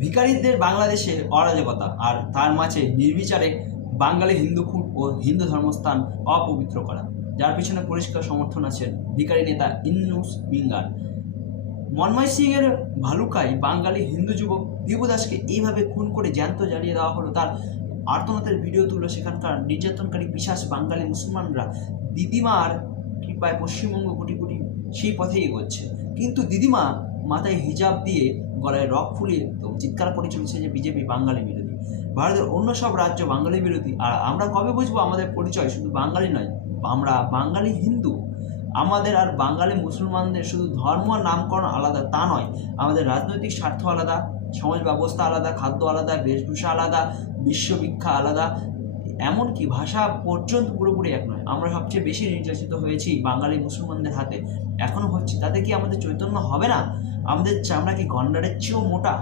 ভিখারিদের বাংলাদেশে অরাজকতা আর তার মাঝে নির্বিচারে বাঙালি হিন্দু খুন ও হিন্দু ধর্মস্থান অপবিত্র করা। যার পিছনে পরিষ্কার সমর্থন আছেন ভিখারি নেতা ইন্নুস মিঙ্গার। মনময় সিং এর ভালুকায় বাঙালি হিন্দু যুবক দিবু দাসকে এইভাবে খুন করে জ্যান্ত জ্বালিয়ে দেওয়া হলো তার আর্তনাথের ভিডিও তুলে সেখানকার নির্যাতনকারী পিসাস বাঙালি মুসলমানরা। দিদিমার কৃপায় পশ্চিমবঙ্গ কোটি কোটি সেই পথেই এগোচ্ছে। কিন্তু দিদিমা মাথায় হিজাব দিয়ে গলায় রক ফুলিয়ে চিৎকার করে চলেছে যে বিজেপি বাঙালি বিরোধী। ভারতের অন্য সব রাজ্য বাঙালি বিরোধী। আর আমরা কবে বুঝব আমাদের পরিচয়? শুধু বাঙালি নয়, আমরা বাঙালি হিন্দু। আমাদের আর বাঙালি মুসলমানদের শুধু ধর্ম আর নামকরণ আলাদা, তা নয়। আমাদের রাজনৈতিক স্বার্থ আলাদা, সমাজ ব্যবস্থা আলাদা, খাদ্য আলাদা, বেশভূষা আলাদা বিশ্ববিখ্যা আলাদা। এমনকি ভাষা পর্যন্ত পুরোপুরি এক নয়। আমরা সবচেয়ে বেশি নির্যাতিত হয়েছি বাঙালি মুসলমানদের হাতে। এখনও হচ্ছে। তাতে কি আমাদের চৈতন্য হবে না? আমাদের চামড়া কি গন্ডারের চেয়েও মোটা।